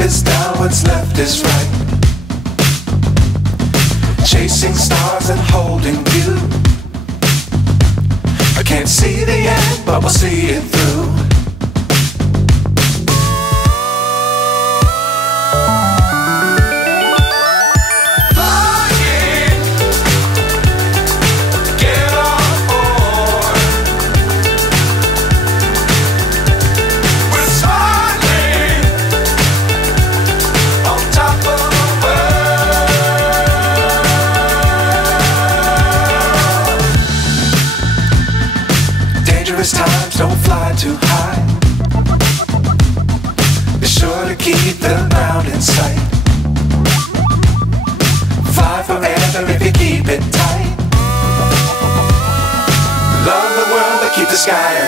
is down, what's left is right. Chasing stars and holding you. I can't see the end, but we'll see it through. Dangerous times, don't fly too high. Be sure to keep the ground in sight. Fly forever if you keep it tight. Love the world, but keep the sky